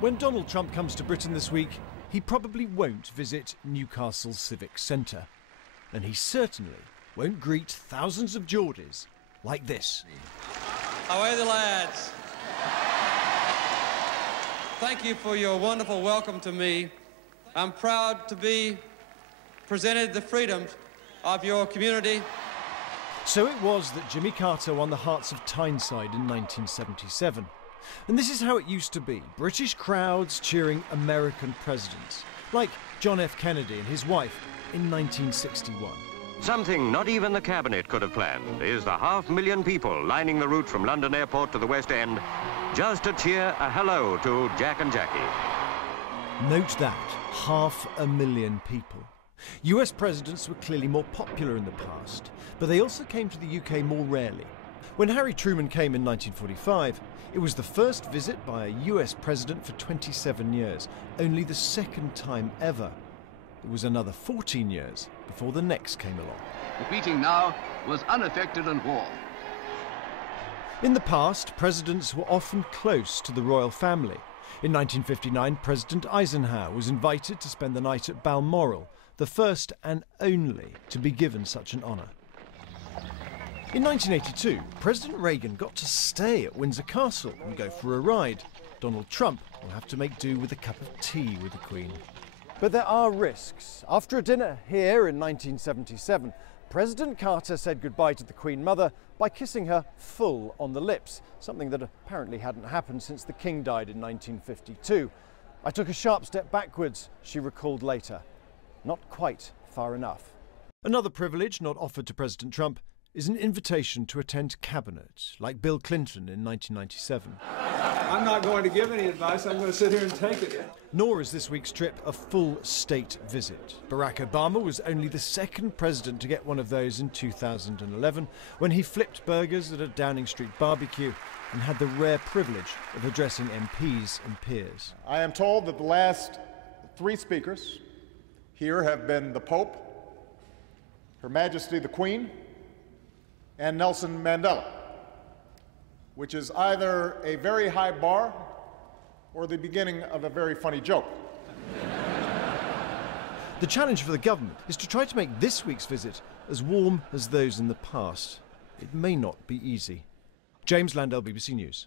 When Donald Trump comes to Britain this week, he probably won't visit Newcastle Civic Centre. And he certainly won't greet thousands of Geordies like this. Away the lads. Thank you for your wonderful welcome to me. I'm proud to be presented the freedoms of your community. So it was that Jimmy Carter won the hearts of Tyneside in 1977. And this is how it used to be. British crowds cheering American presidents, like John F. Kennedy and his wife in 1961. Something not even the cabinet could have planned is the 500,000 people lining the route from London Airport to the West End just to cheer a hello to Jack and Jackie. Note that, 500,000 people. US presidents were clearly more popular in the past, but they also came to the UK more rarely. When Harry Truman came in 1945, it was the first visit by a US president for 27 years, only the second time ever. It was another 14 years before the next came along. The greeting now was unaffected and warm. In the past, presidents were often close to the royal family. In 1959, President Eisenhower was invited to spend the night at Balmoral, the first and only to be given such an honour. In 1982, President Reagan got to stay at Windsor Castle and go for a ride. Donald Trump will have to make do with a cup of tea with the Queen. But there are risks. After a dinner here in 1977, President Carter said goodbye to the Queen Mother by kissing her full on the lips, something that apparently hadn't happened since the King died in 1952. "I took a sharp step backwards," she recalled later. Not quite far enough. Another privilege not offered to President Trump is an invitation to attend cabinet, like Bill Clinton in 1997. I'm not going to give any advice, I'm going to sit here and take it. Nor is this week's trip a full state visit. Barack Obama was only the second president to get one of those in 2011, when he flipped burgers at a Downing Street barbecue and had the rare privilege of addressing MPs and peers. I am told that the last 3 speakers here have been the Pope, Her Majesty the Queen, and Nelson Mandela, which is either a very high bar or the beginning of a very funny joke. The challenge for the government is to try to make this week's visit as warm as those in the past. It may not be easy. James Landale, BBC News.